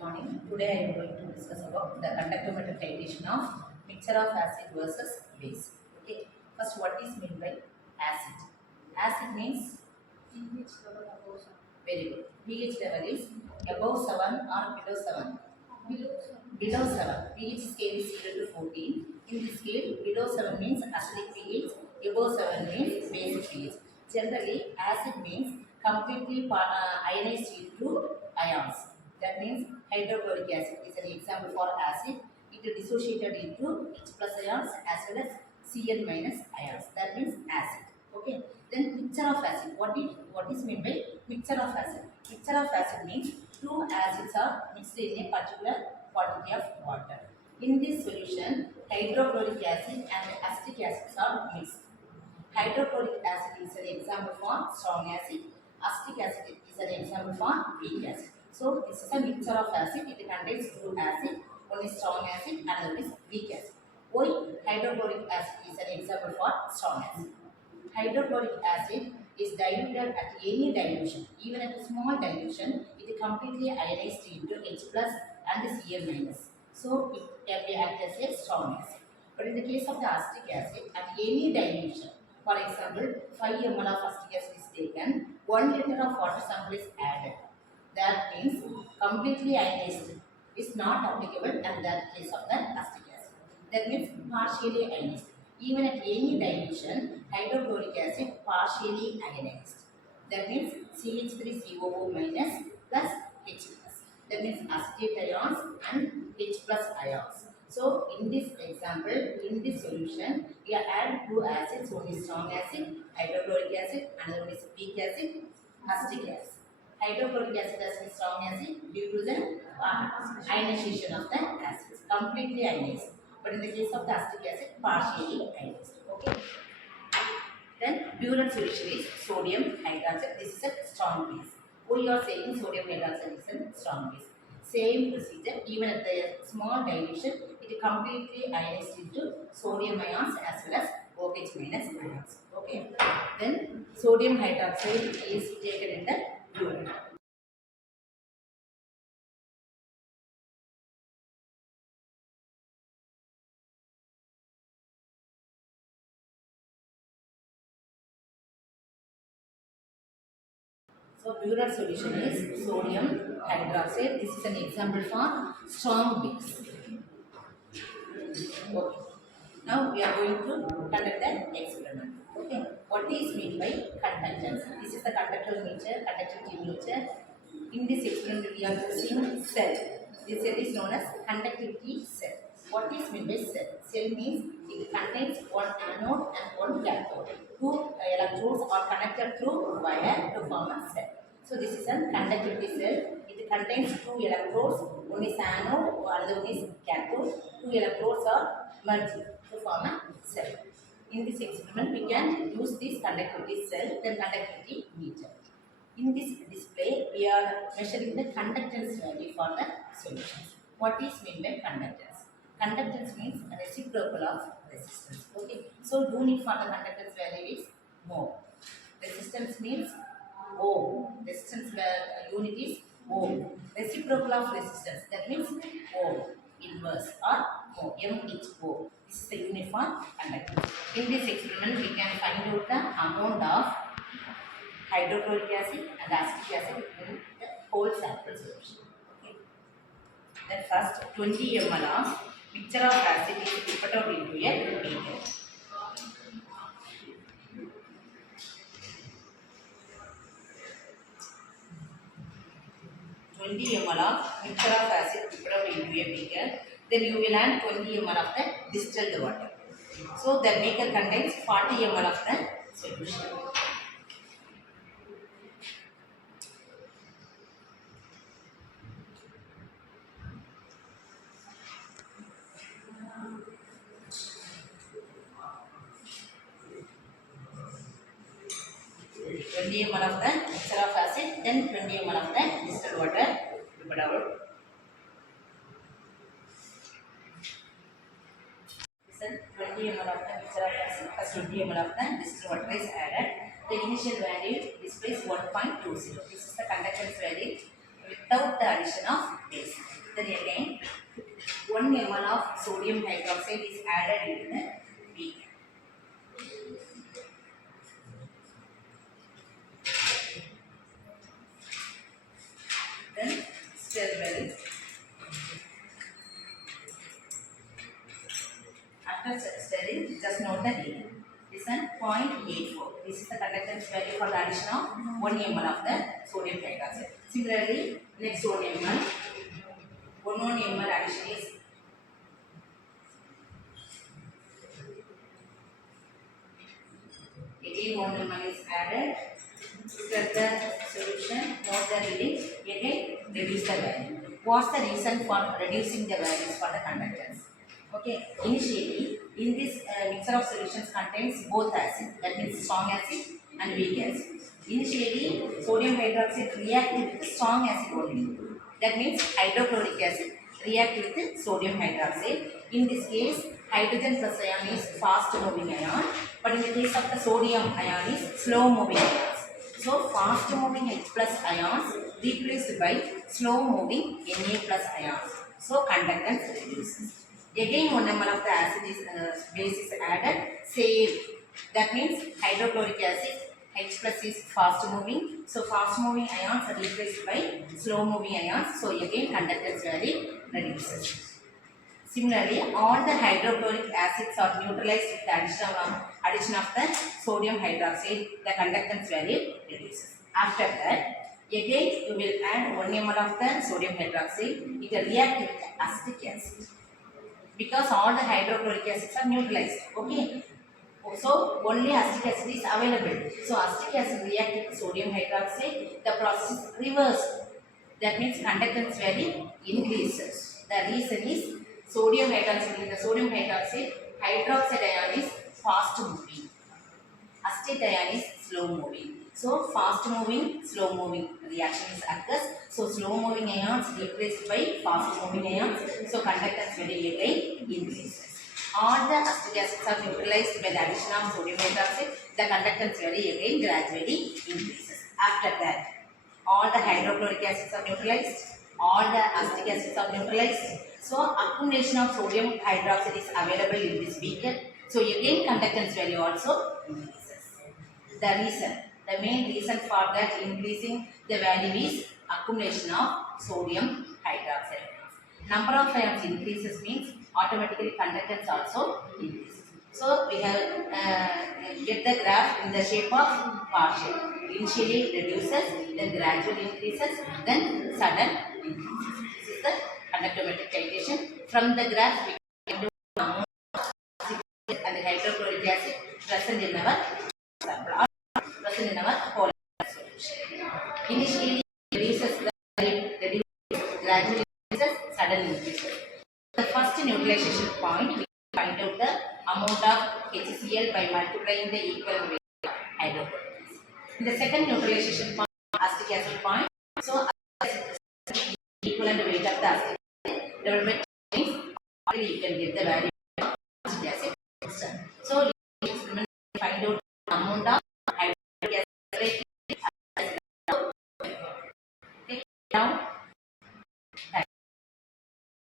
Morning. Today I am going to discuss about the conductometric titration of mixture of acid versus base. Okay. First, what is meant by acid? Acid means pH level above 7. very good. pH level is above 7 or below 7. Below 7. Below 7. pH scale is 0 to 14. In this scale, below 7 means acidic pH, above 7 means basic pH. Generally, acid means completely ionized into ions. That means hydrochloric acid is an example for acid. It is dissociated into H plus ions as well as Cl minus ions. That means acid. Okay. Then mixture of acid. What is meant by mixture of acid? Mixture of acid means two acids are mixed in a particular quantity of water. In this solution, hydrochloric acid and acetic acids are mixed. Hydrochloric acid is an example for strong acid. Acetic acid is an example for weak acid. So this is a mixture of acid. It contains two acids. One is strong acid and another is weak acid. Why hydrochloric acid is an example for strong acid? Hydrochloric acid is diluted at any dilution. Even at a small dilution, it is completely ionized into H plus and Cl minus. So it can be act as a strong acid. But in the case of the acetic acid, at any dilution, for example, 5 ml of acetic acid is taken, 1 liter of water sample is added. That means completely ionized is not applicable in that case of the acetic acid. That means partially ionized. Even at any dilution, hydrochloric acid partially ionized. That means CH3COO minus plus H plus. That means acetate ions and H plus ions. So in this example, in this solution, we are adding two acids. One is strong acid, hydrochloric acid, another one is weak acid, acetic acid. Hydrochloric acid as strong acid due to the ionization of the acids, completely ionized. But in the case of the acetic acid, partially ionized. Okay. Then pure solution is sodium hydroxide. This is a strong base. We are saying sodium hydroxide is a strong base. Same procedure, even at the small dilution, it completely ionized into sodium ions as well as OH minus ions. Okay. Then sodium hydroxide is taken in the urine. So pure solution is sodium hydroxide. This is an example for strong base. Okay. Now we are going to conduct an experiment. Okay. What is meant by conductance? This is the conductivity meter. In this experiment we are using cell. This cell is known as conductivity cell. What is meant by cell? Cell means it contains one anode and one cathode. Two electrodes are connected through wire to form a cell. So this is a conductivity cell. It contains two electrodes. One is anode, another one is cathode. Two electrodes are merging to form a cell. In this experiment, we can use this conductivity cell, then conductivity meter. In this display, we are measuring the conductance value for the solutions. What is meant by conductance? Conductance means a reciprocal of resistance. Okay. So unit for the conductance value is mho. Resistance means ohm. Resistance unit is ohm. Reciprocal of resistance, that means ohm. Inverse or mho. MHO. This is the unit for conductance. In this experiment, we can find out the amount of hydrochloric acid and acetic acid in the whole sample solution. Okay. Then first 20 ml of mixture of acid is put out into a beaker. $20 ml of mixture of acid put out into a beaker. Then you will add 20 ml of the distilled water. So the beaker contains 40 ml of the solution. $20 ml of the mixture of acid, then 20 ml of the distilled water to put out. Then 20 ml of the mixture of acid plus 20 ml of the distilled water is added. The initial value displays 1.20. This is the conductance value without the addition of base. Then again 1 ml of sodium hydroxide is added in the beaker. Then stir well. After stirring, just note the reading. Listen, 0.84. This is the conductance value for the addition of 1 ml of the sodium hydroxide. Similarly, next 1 ml, 1 ml addition is again 1 ml is added. Stir the solution, note the reading, again reduce the value. What's the reason for reducing the values for the conductance? Okay, initially in this mixture of solutions contains both acid, that means strong acid and weak acid. Initially sodium hydroxide react with strong acid only, that means hydrochloric acid react with sodium hydroxide. In this case hydrogen plus ion is fast moving ion, but in the case of the sodium ion is slow moving ions. So fast moving H plus ions replaced by slow moving Na plus ions. So conductance reduces. Again 1 ml of the acid is base is added. Same. That means hydrochloric acid H plus is fast moving. So fast moving ions are replaced by slow moving ions. So again conductance value reduces. Similarly, all the hydrochloric acids are neutralized with the addition of the sodium hydroxide. The conductance value reduces. After that, again you will add 1 ml of the sodium hydroxide. It will react with acetic acid because all the hydrochloric acids are neutralized. Okay. So only acetic acid is available. So acetic acid react with sodium hydroxide. The process is reversed. That means conductance value increases. The reason is sodium hydroxide. In the sodium hydroxide, hydroxide ion is fast moving, acetate ion is slow moving. So fast moving, slow moving reactions occurs. So slow moving ions replaced by fast moving ions. So conductance value again increases. All the acetic acids are neutralized by the addition of sodium hydroxide. The conductance value again gradually increases. After that, all the hydrochloric acids are neutralized. All the acetic acids are neutralized. So accumulation of sodium hydroxide is available in this beaker. So again conductance value also increases. The main reason for that increasing the value is accumulation of sodium hydroxide. Number of ions increases means automatically conductance also increases. So we have get the graph in the shape of partial. Initially reduces, then gradually increases, then sudden increases. This is the conductometric titration. From the graph we can do and the hydrochloric acid present in our sample or present in our whole solution. Initially reduces, gradually increases, sudden increases. The first neutralization point we find out the amount of HCl by multiplying the equal weight of hydrochloric acid. In the second neutralization point, acetic acid point, so equivalent weight of the acetic acid divided by means you can get the value of acetic acid. So